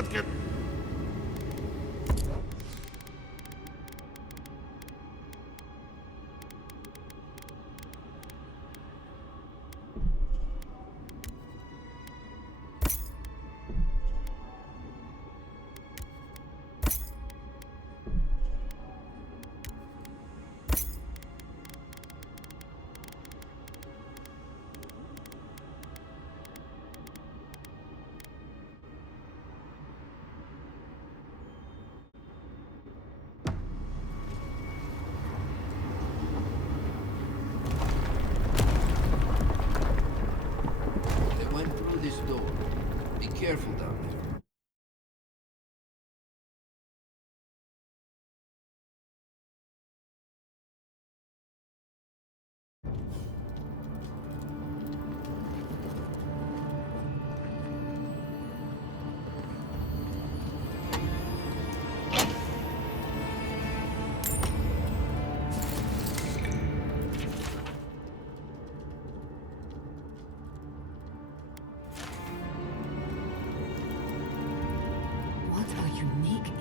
let's get... This door. Be careful down there.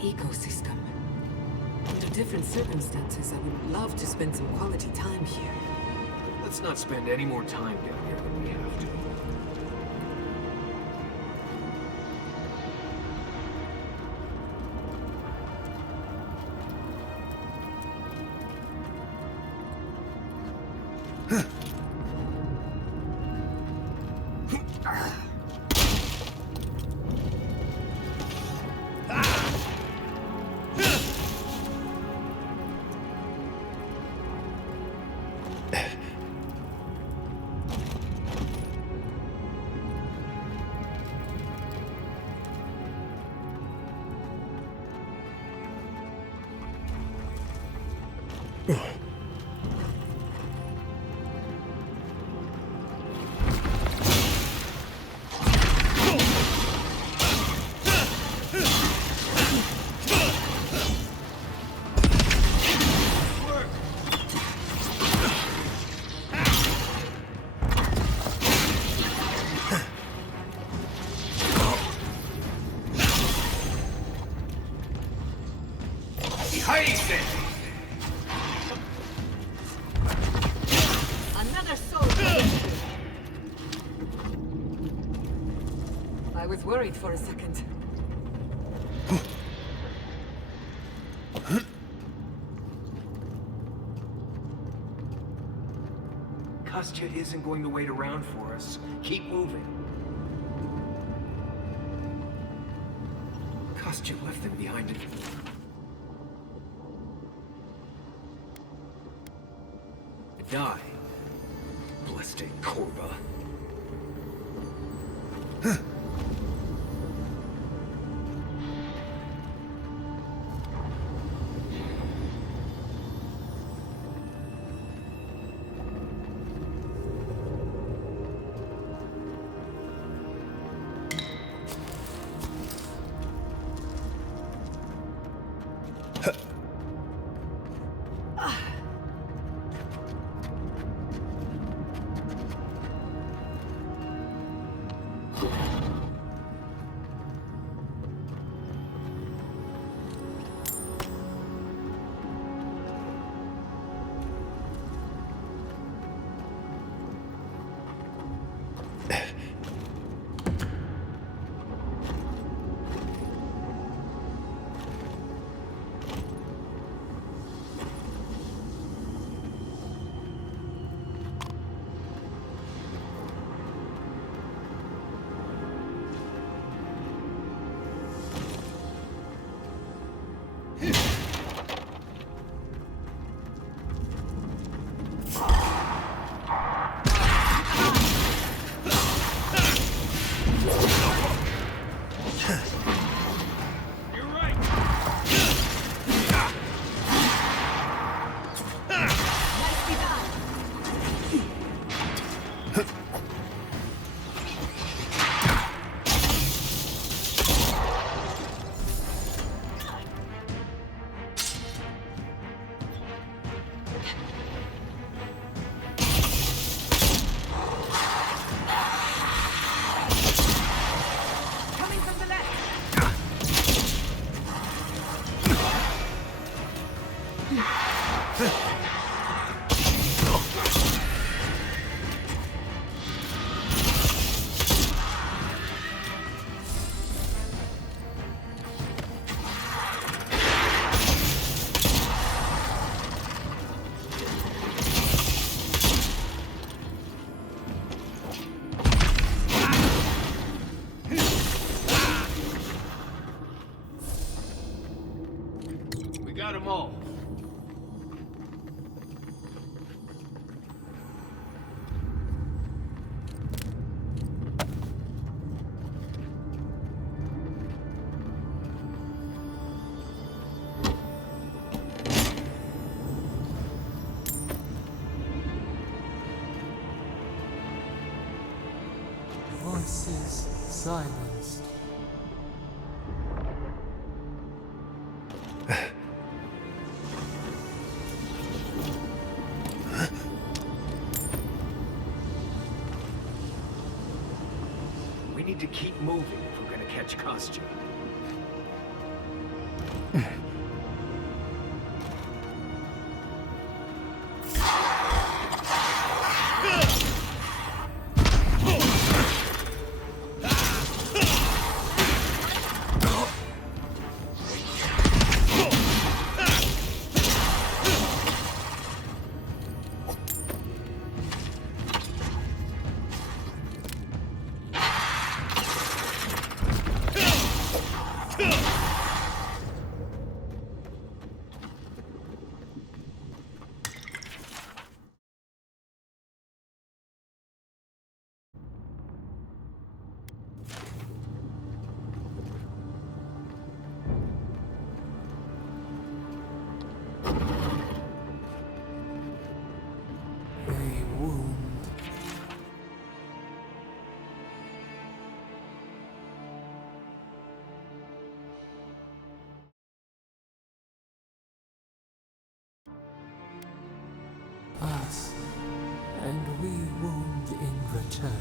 Ecosystem. Under different circumstances, I would love to spend some quality time here. Let's not spend any more time down here than we have to. Another soldier! I was worried for a second. Kostya isn't going to wait around for us. Keep moving. Kostya left them behind. Die, blessed Korba. Got them all. Voices silenced. We need to keep moving if we're gonna catch Kostya. Us, and we wound in return.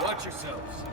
Watch yourselves.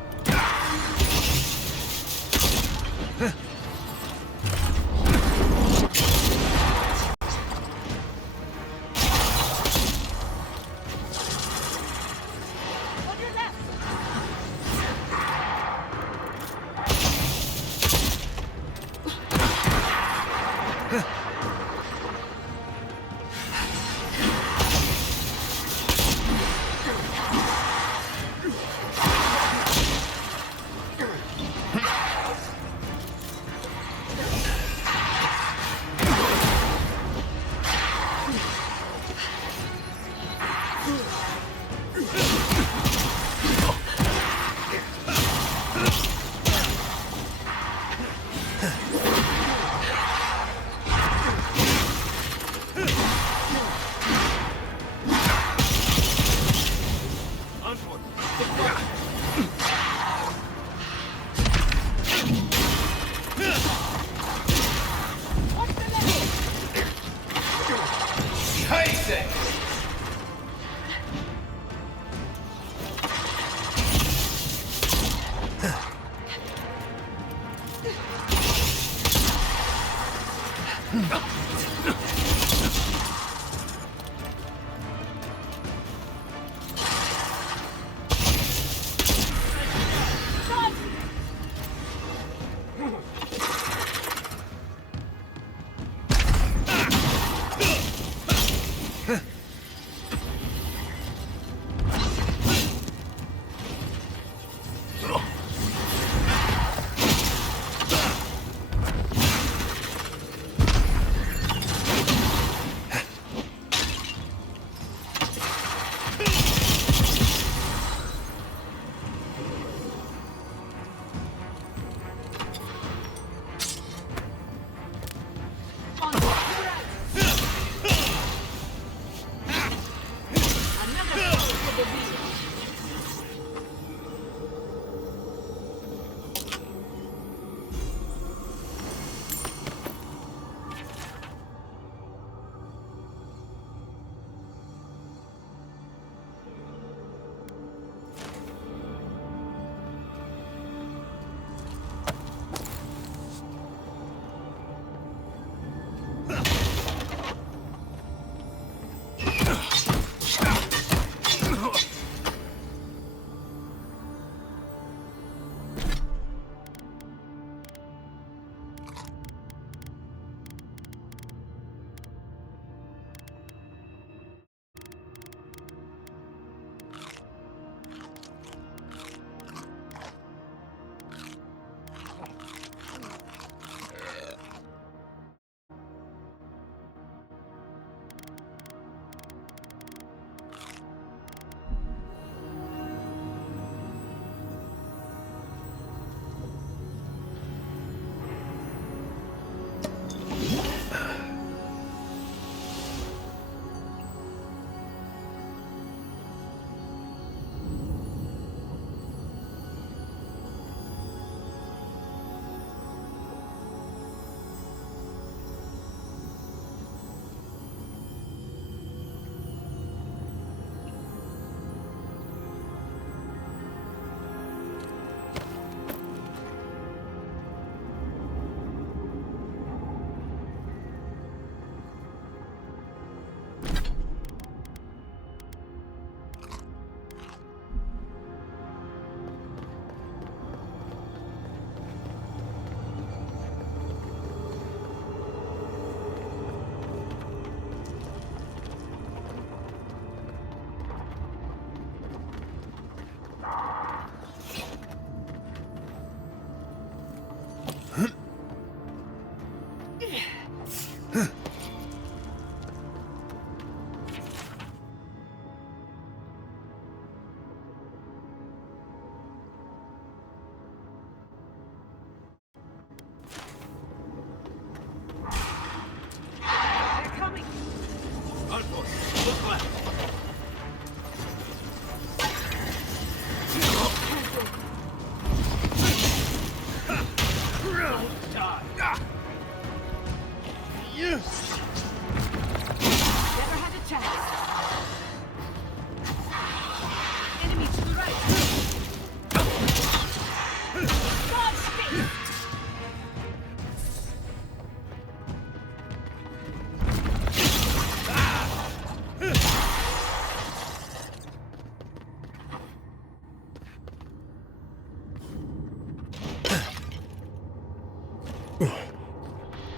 the wheel.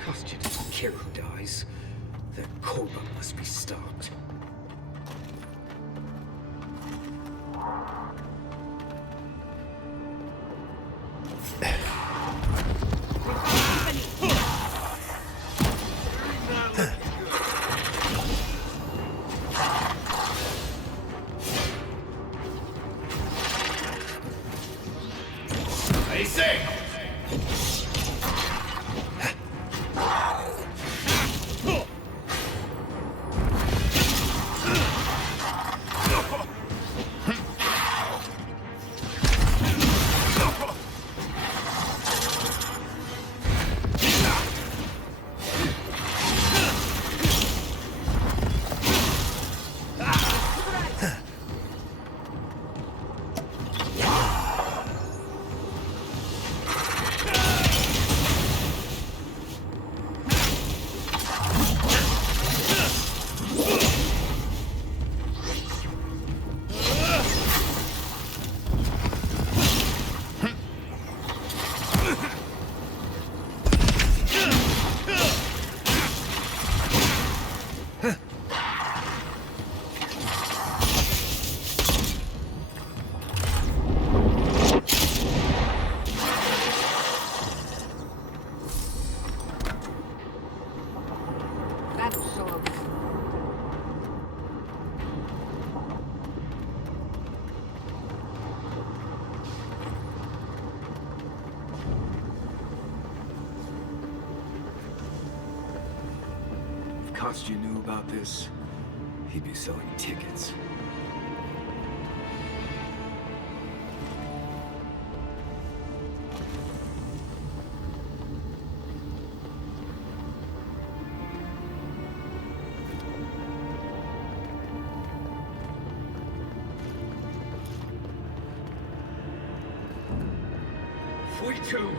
Castillo doesn't care who dies. That cobra must be stopped. Stay safe! If Kostya knew about this, he'd be selling tickets. we too?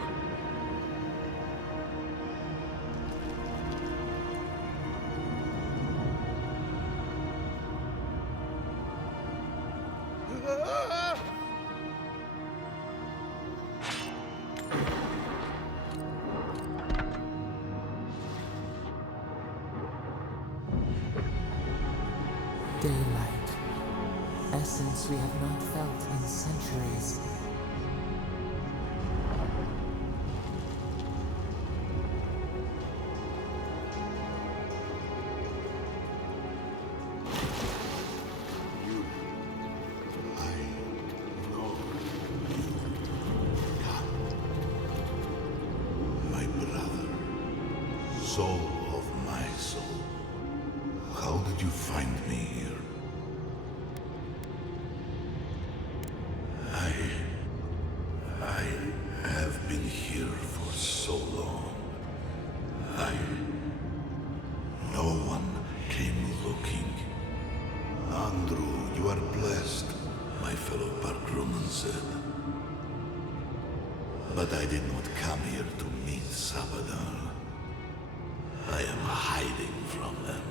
Daylight. Essence we have not felt in centuries. My brother, soul of my soul. How did you find me here? I have been here for so long. No one came looking. Nandru, you are blessed, my fellow Parkroman said. But I did not come here to meet Sabadal. I am hiding from them.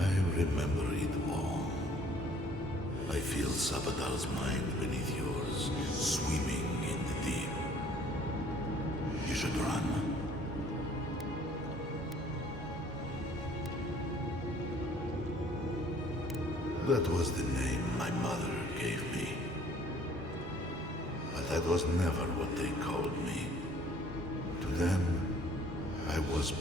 I remember it all. I feel Sabadal's mind beneath yours, swimming in the deep. You should run. That was the name my mother gave me. But that was never what they called me. To them, I was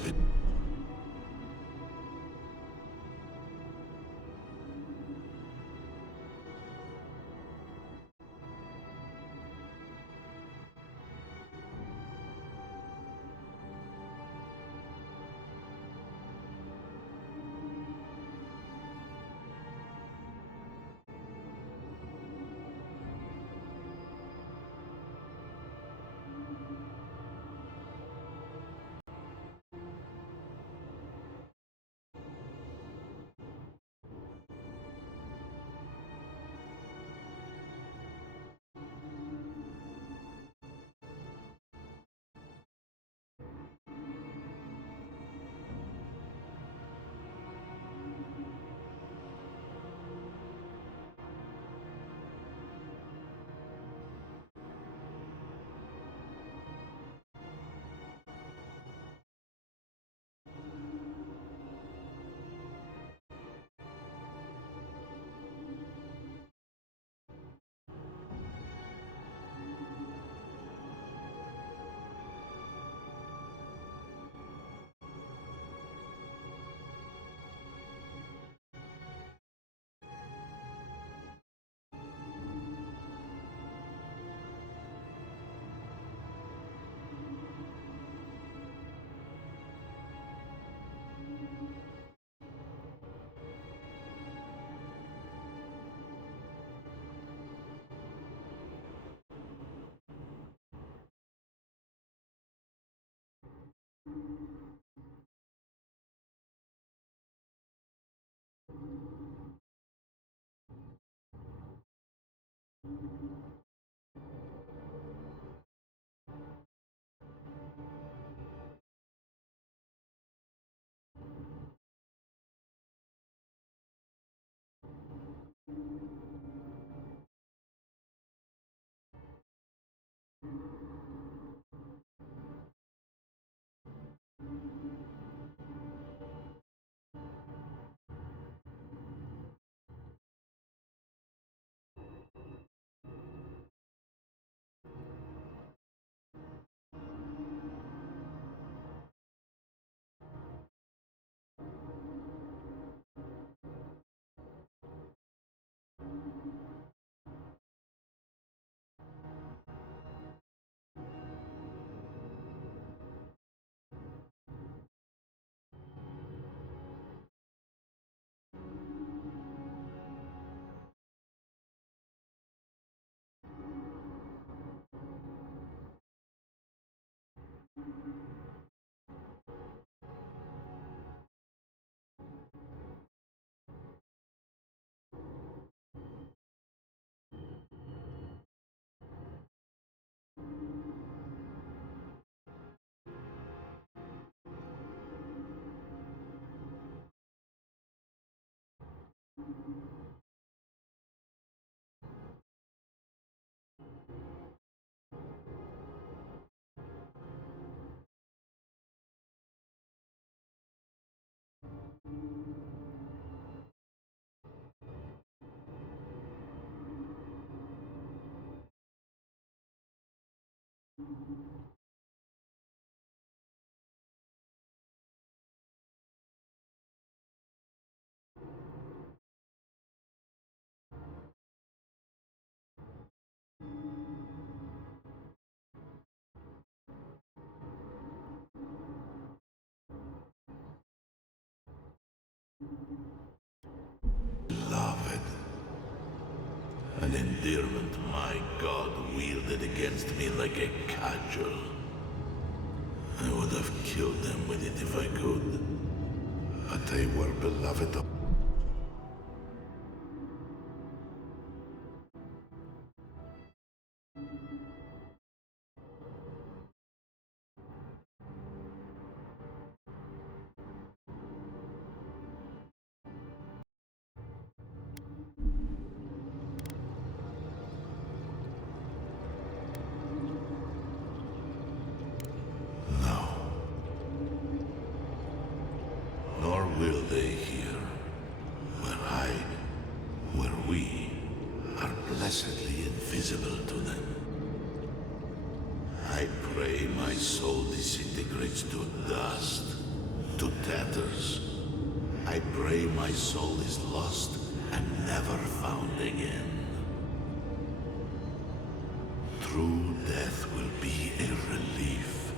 Beloved. An endearment my god wielded against me like a cudgel. I would have killed them with it if I could. But they were beloved of... No. Nor will they here, where we are blessedly invisible to them. I pray my soul disintegrates to dust, to tatters. I pray my soul is lost and never found again. True death will be a relief,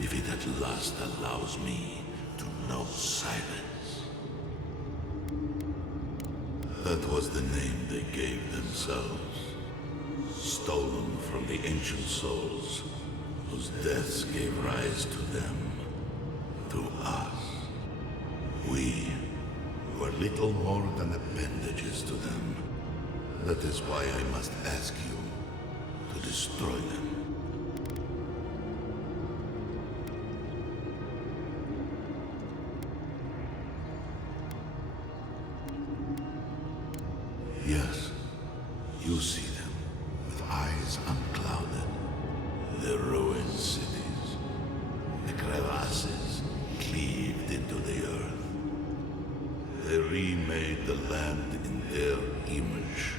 if it at last allows me to know silence. That was the name they gave themselves, stolen from the ancient souls whose deaths gave rise to them, to us. We were little more than appendages to them. That is why I must ask you to destroy them. Yes, you see them with eyes unclouded. The ruined cities, the crevasses cleaved into the earth. They remade the land in their image.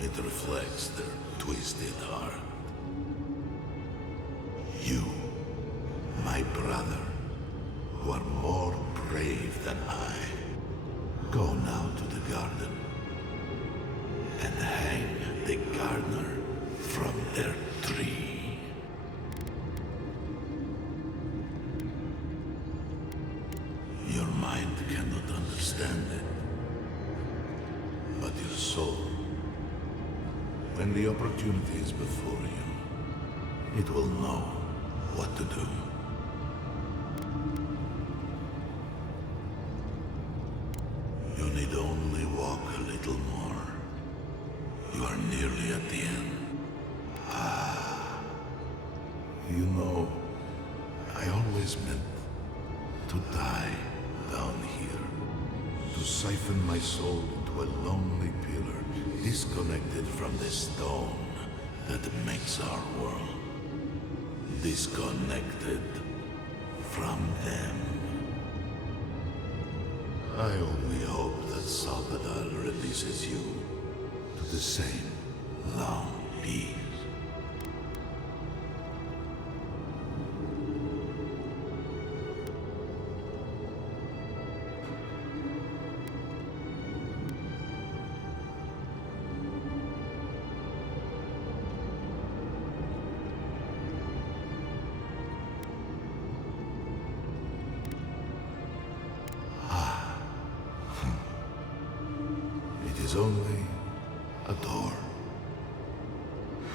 It reflects their twisted heart. You, my brother, who are more brave than I, go now to the garden and hang the gardener from their tree. Your mind cannot understand it, but your soul, when the opportunity is before you, it will know what to do. You need only walk a little more. You are nearly at the end. You know, I always meant to die down here, to siphon my soul into a lonely pillar, disconnected from the stone that makes our world, disconnected from them. I only hope that Salvador releases you to the same long peace. It is only a door,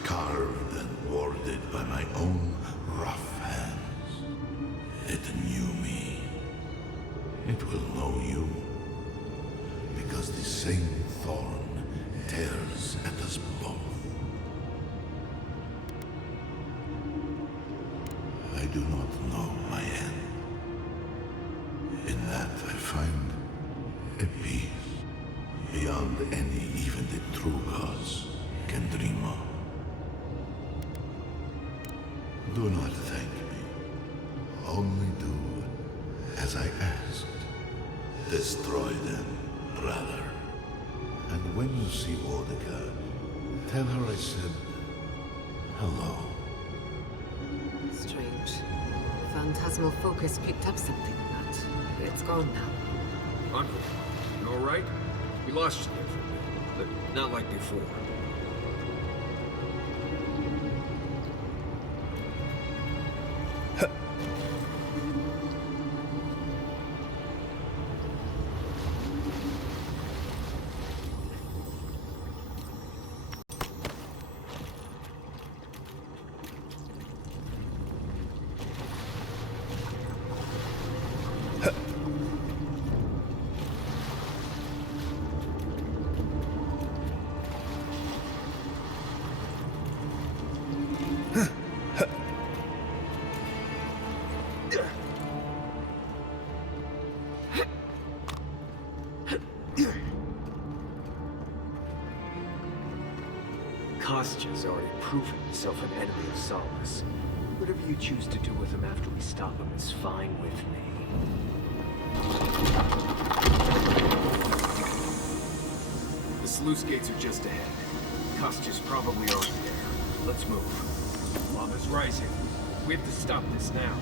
carved and warded by my own rough hands. It knew me. It will know you, because the same thorn tears at us both. I do not know my end. In that I find a peace beyond any even the true gods can dream of. Do not thank me. Only do as I asked. Destroy them, rather. And when you see Mordecai, tell her I said hello. Strange. Phantasmal focus picked up something, but it's gone now. Nandru, you alright? We lost you there for a bit, but not like before. Kostya's already proven himself an enemy of Salvamos. Whatever you choose to do with him after we stop him is fine with me. The sluice gates are just ahead. Kostya's probably already there. Let's move. Lava's rising. We have to stop this now.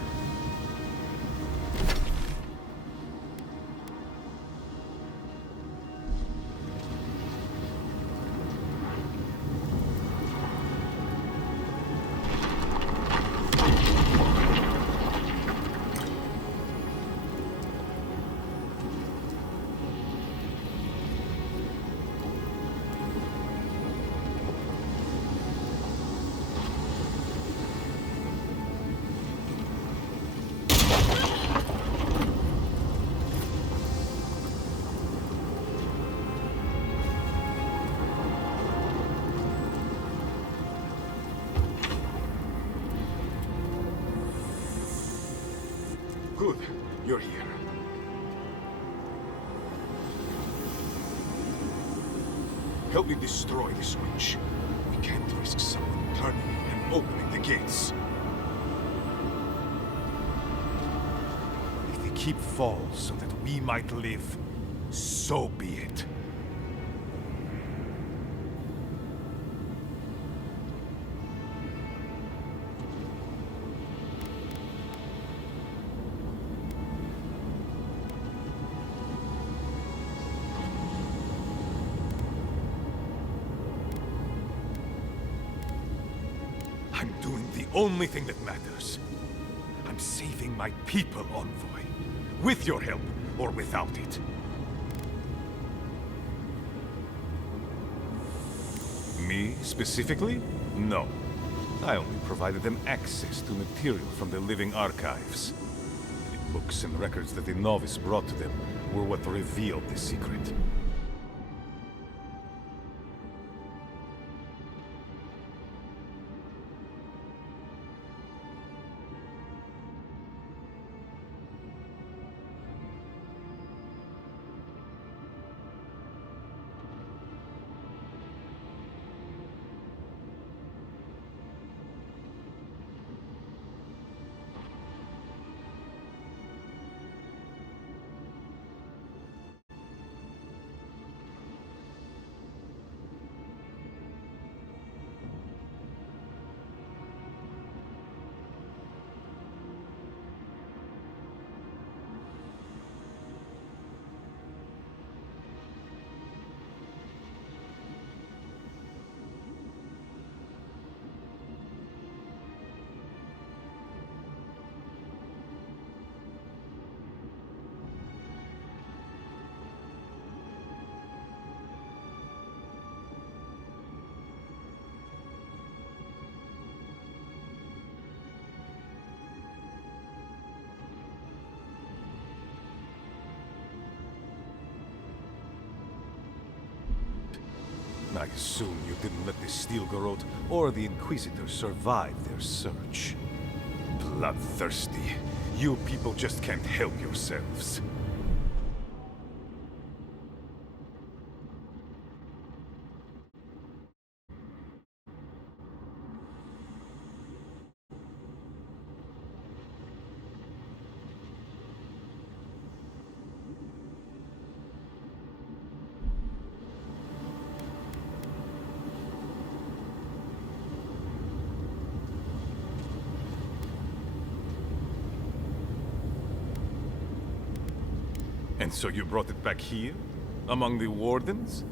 Good. You're here. Help me destroy the switch. We can't risk someone turning and opening the gates. If the keep falls so that we might live, so be it. I'm doing the only thing that matters. I'm saving my people, Envoy. With your help, or without it. Me, specifically? No. I only provided them access to material from the living archives. The books and records that the novice brought to them were what revealed the secret. I assume you didn't let the Steel Garrote or the Inquisitor survive their search. Bloodthirsty. You people just can't help yourselves. And so you brought it back here? Among the wardens?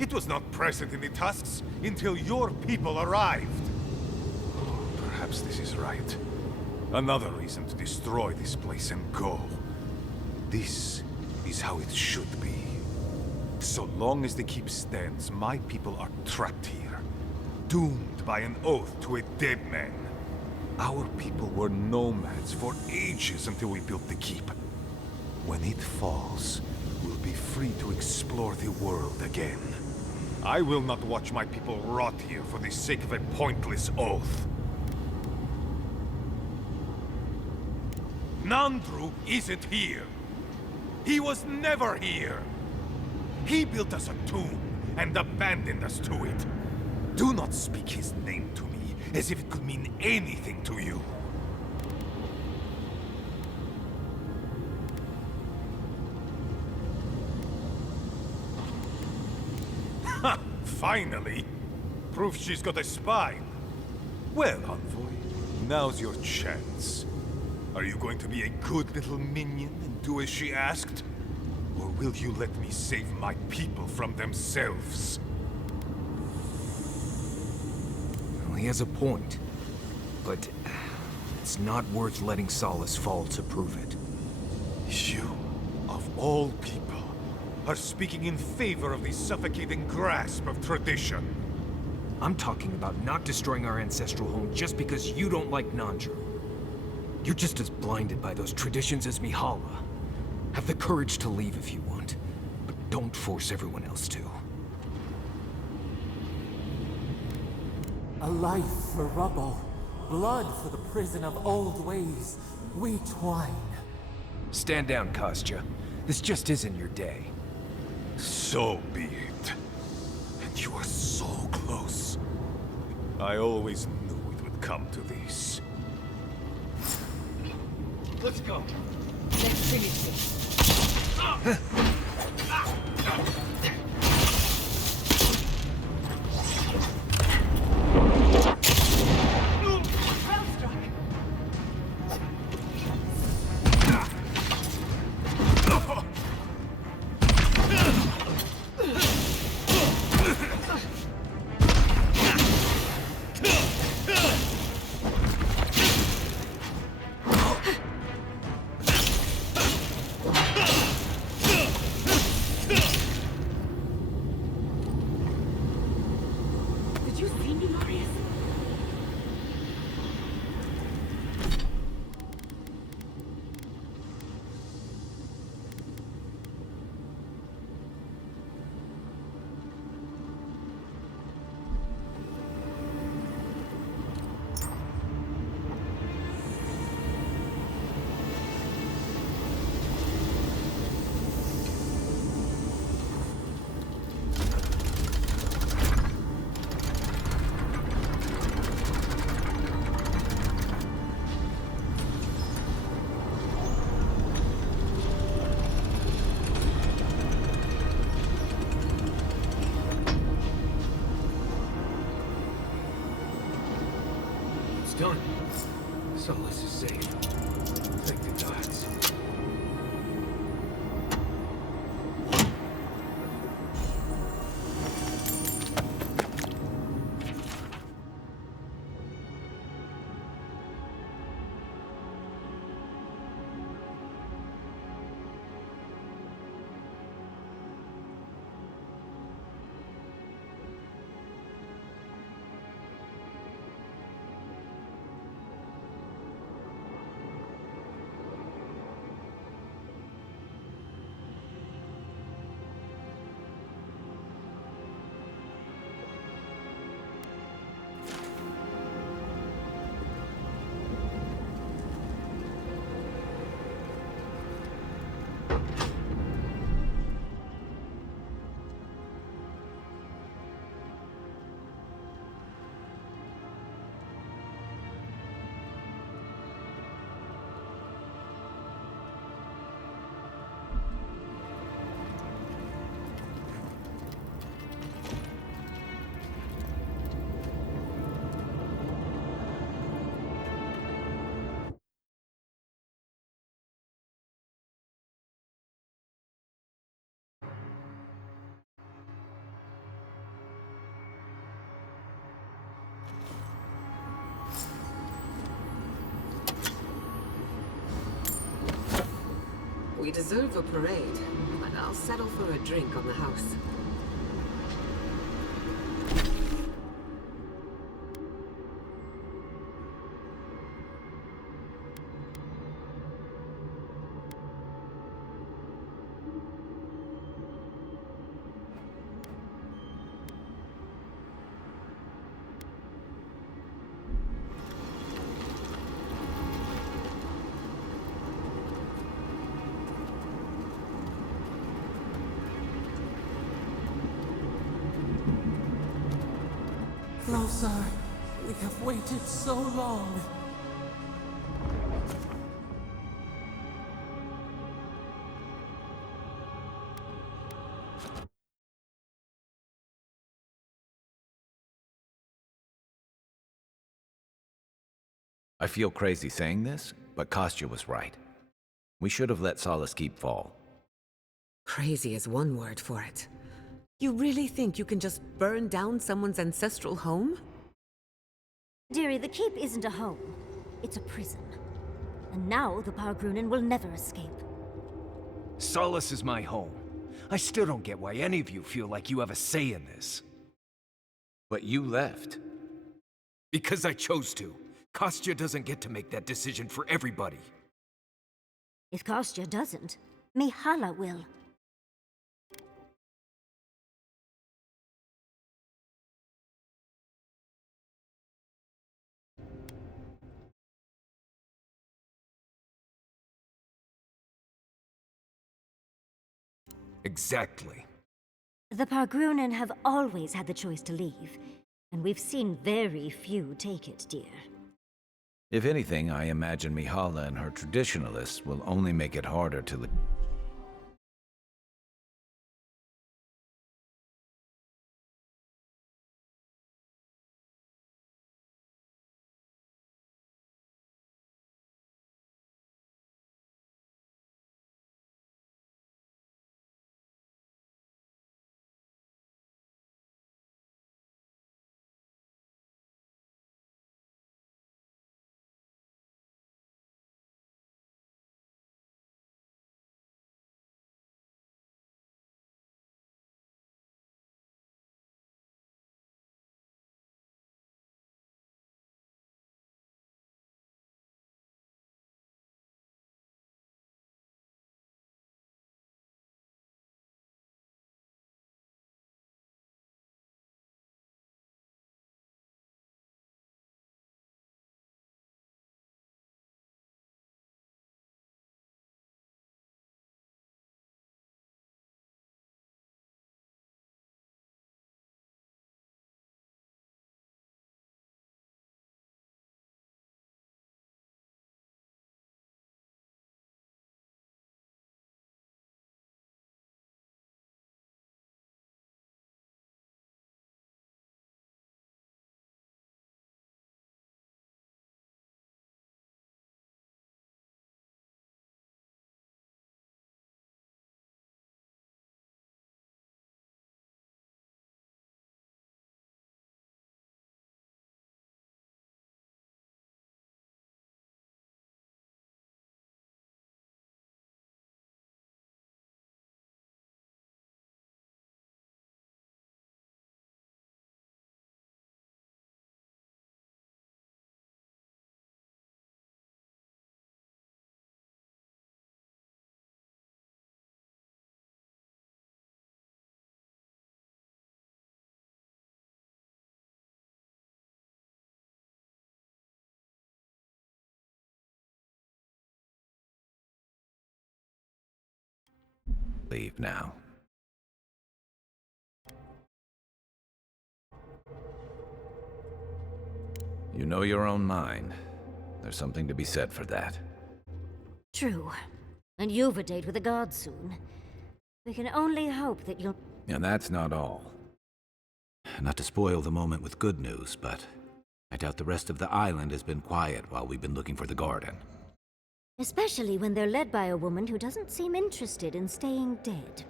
It was not present in the tusks until your people arrived. Perhaps this is right. Another reason to destroy this place and go. This is how it should be. So long as the keep stands, my people are trapped here. Doomed by an oath to a dead man. Our people were nomads for ages until we built the keep. When it falls, we'll be free to explore the world again. I will not watch my people rot here for the sake of a pointless oath. Nandru isn't here. He was never here. He built us a tomb and abandoned us to it. Do not speak his name to me as if it could mean anything to you. Ha! Finally! Proof she's got a spine. Well, Envoy, now's your chance. Are you going to be a good little minion and do as she asked? Or will you let me save my people from themselves? Well, he has a point. But it's not worth letting Solace fall to prove it. You, of all people, are speaking in favor of the suffocating grasp of tradition. I'm talking about not destroying our ancestral home just because you don't like Nandru. You're just as blinded by those traditions as Mihala. Have the courage to leave if you want, but don't force everyone else to. A life for rubble, blood for the prison of old ways. We twine. Stand down, Kostya. This just isn't your day. So be it. And you are so close. I always knew it would come to this. Let's go. Let's finish this. Did you see me, Marius? It's done. Solace is safe. Thank the gods. We deserve a parade, but I'll settle for a drink on the house. Closer. We have waited so long. I feel crazy saying this, but Kostya was right. We should have let Solace keep fall. Crazy is one word for it. You really think you can just burn down someone's ancestral home? Dearie, the keep isn't a home. It's a prison. And now the Pargrunen will never escape. Solace is my home. I still don't get why any of you feel like you have a say in this. But you left. Because I chose to. Kostya doesn't get to make that decision for everybody. If Kostya doesn't, Mihala will. Exactly. The Pargrunen have always had the choice to leave, and we've seen very few take it, dear. If anything, I imagine Mihala and her traditionalists will only make it harder to leave now. You know your own mind. There's something to be said for that. True. And you've a date with the gods soon. We can only hope that you'll... And that's not all. Not to spoil the moment with good news, but I doubt the rest of the island has been quiet while we've been looking for the garden. Especially when they're led by a woman who doesn't seem interested in staying dead.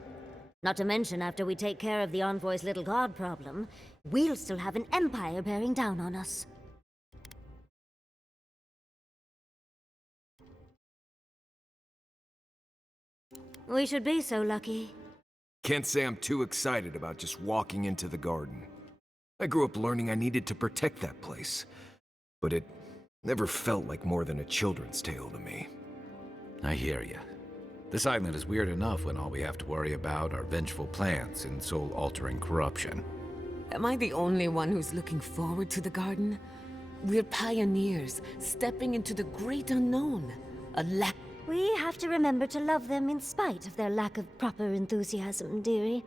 Not to mention, after we take care of the Envoy's little god problem, we'll still have an empire bearing down on us. We should be so lucky. Can't say I'm too excited about just walking into the garden. I grew up learning I needed to protect that place, but it never felt like more than a children's tale to me. I hear you. This island is weird enough when all we have to worry about are vengeful plans and soul-altering corruption. Am I the only one who's looking forward to the garden? We're pioneers, stepping into the great unknown. We have to remember to love them in spite of their lack of proper enthusiasm, dearie.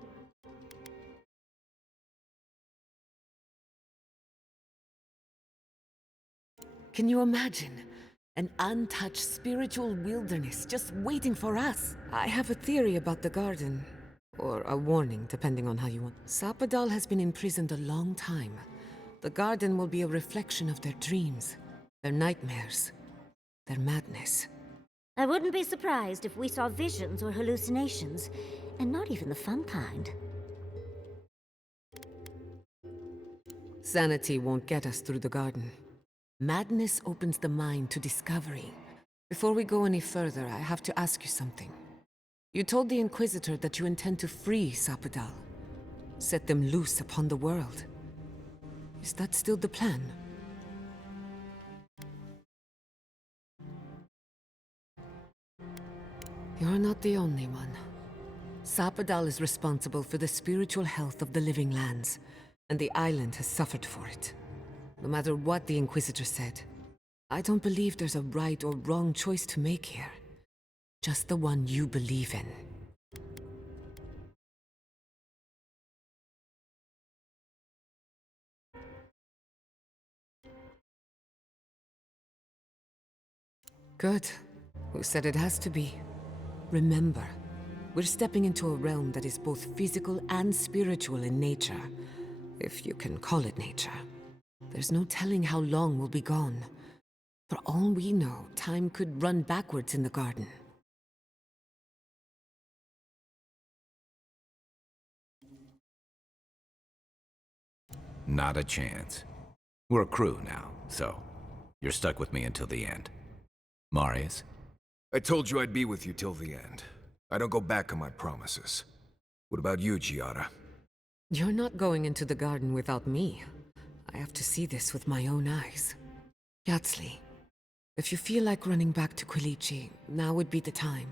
Can you imagine? An untouched spiritual wilderness just waiting for us. I have a theory about the garden. Or a warning, depending on how you want. Sapadal has been imprisoned a long time. The garden will be a reflection of their dreams, their nightmares, their madness. I wouldn't be surprised if we saw visions or hallucinations, and not even the fun kind. Sanity won't get us through the garden. Madness opens the mind to discovery. Before we go any further, I have to ask you something. You told the Inquisitor that you intend to free Sapadal, set them loose upon the world. Is that still the plan? You're not the only one. Sapadal is responsible for the spiritual health of the living lands, and the island has suffered for it. No matter what the Inquisitor said, I don't believe there's a right or wrong choice to make here. Just the one you believe in. Good. Who said it has to be? Remember, we're stepping into a realm that is both physical and spiritual in nature. If you can call it nature. There's no telling how long we'll be gone. For all we know, time could run backwards in the garden. Not a chance. We're a crew now, so you're stuck with me until the end. Marius? I told you I'd be with you till the end. I don't go back on my promises. What about you, Giada? You're not going into the garden without me. I have to see this with my own eyes. Yatsley, if you feel like running back to Quilici, now would be the time.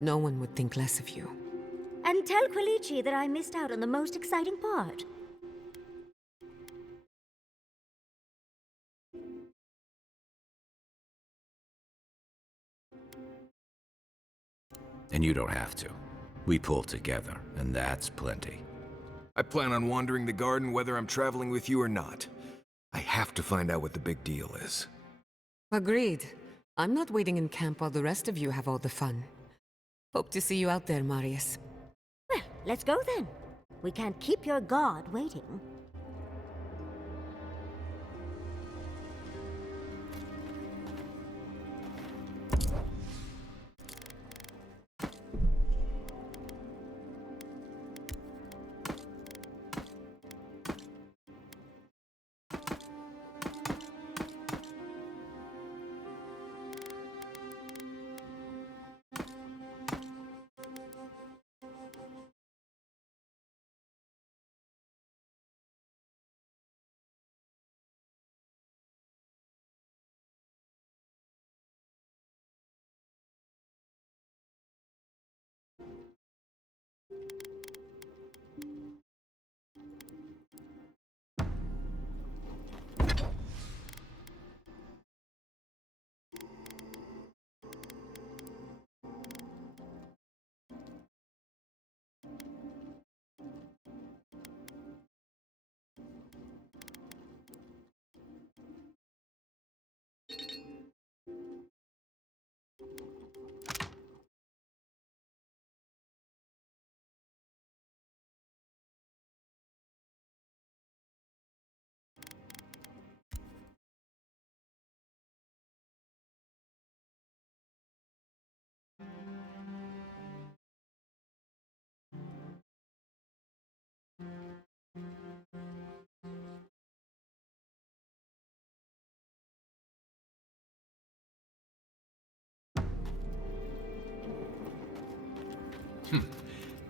No one would think less of you. And tell Quilici that I missed out on the most exciting part. And you don't have to. We pull together, and that's plenty. I plan on wandering the garden whether I'm traveling with you or not. I have to find out what the big deal is. Agreed. I'm not waiting in camp while the rest of you have all the fun. Hope to see you out there, Marius. Well, let's go then. We can't keep your god waiting.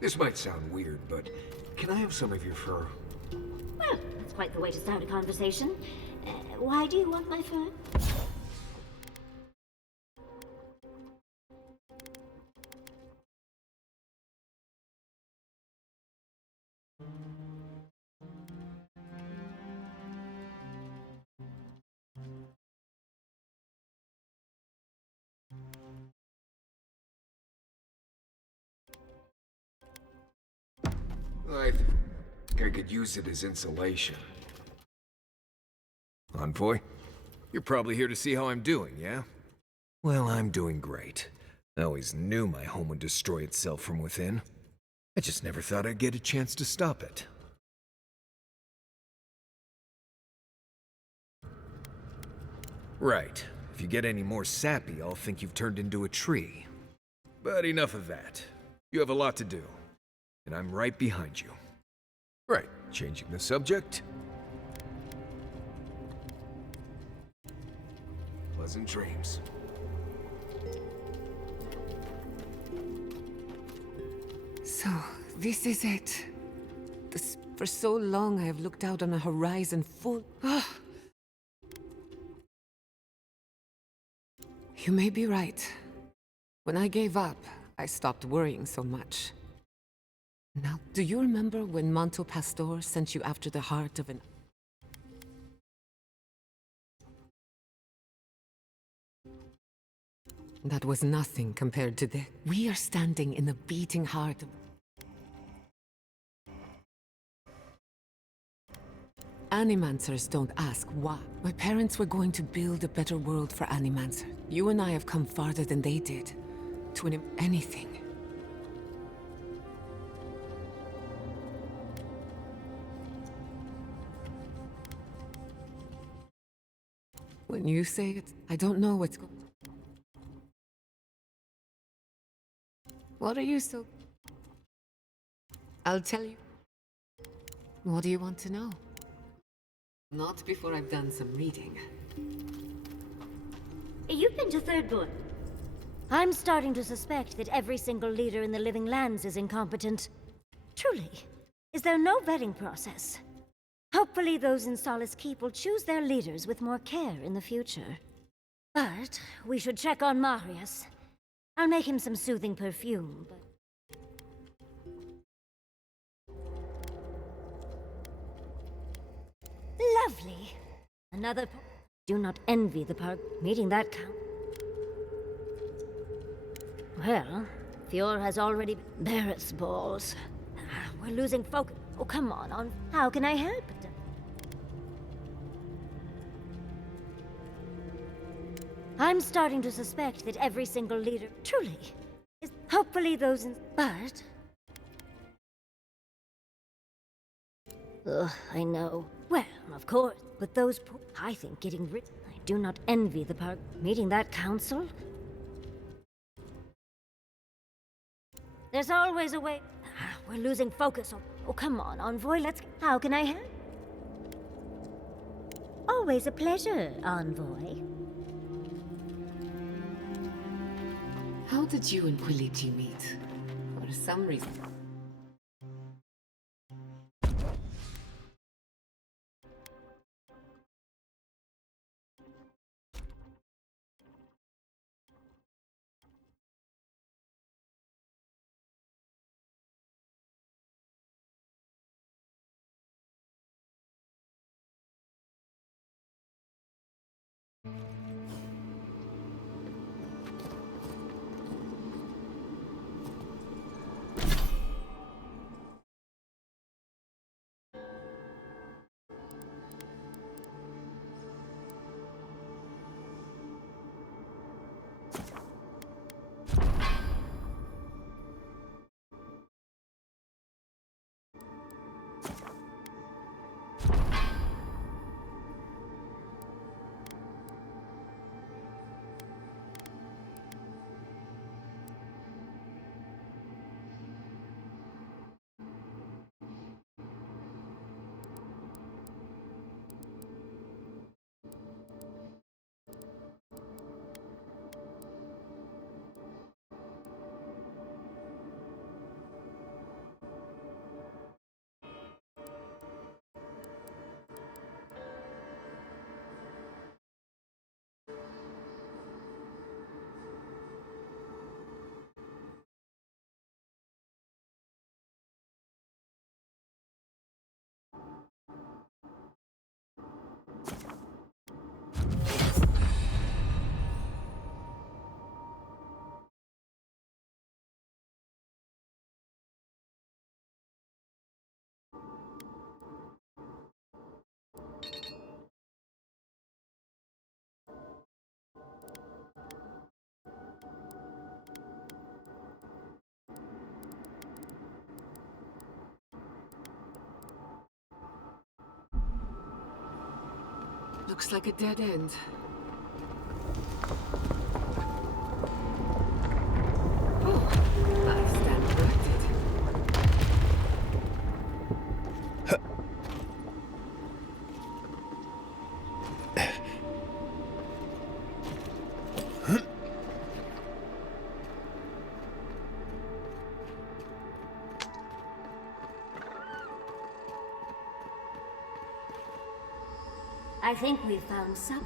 This might sound weird, but can I have some of your fur? Well, that's quite the way to start a conversation. Why do you want my fur? I think I could use it as insulation. Envoy, you're probably here to see how I'm doing, yeah? Well, I'm doing great. I always knew my home would destroy itself from within. I just never thought I'd get a chance to stop it. Right. If you get any more sappy, I'll think you've turned into a tree. But enough of that. You have a lot to do. And I'm right behind you. Right, changing the subject. Pleasant dreams. So, this is it. For so long I have looked out on a horizon full... You may be right. When I gave up, I stopped worrying so much. Now, do you remember when Manto Pastor sent you after the heart of an... That was nothing compared to this. We are standing in the beating heart of... Animancers don't ask why. My parents were going to build a better world for Animancers. You and I have come farther than they did. To anything. When you say it, I don't know what's going... What are you so... I'll tell you. What do you want to know? Not before I've done some reading. You've been to Third Board. I'm starting to suspect that every single leader in the Living Lands is incompetent. Truly, is there no vetting process? Hopefully those in Solace Keep will choose their leaders with more care in the future. But we should check on Marius. I'll make him some soothing perfume, but... Lovely. Another... Do not envy the park. Meeting that count. Well, Fior has already... Barrett's balls. We're losing focus. Oh, come on. How can I help? I'm starting to suspect that every single leader... Truly. Is hopefully those in... But... Ugh, I know. Well, of course. But those... I think getting rid... I do not envy the park. Meeting that council? There's always a way... We're losing focus. Oh, come on, Envoy, let's... How can I help? Always a pleasure, Envoy. How did you and Quilici meet? For some reason. Looks like a dead end. Oh, I stand corrected. I think we've found some.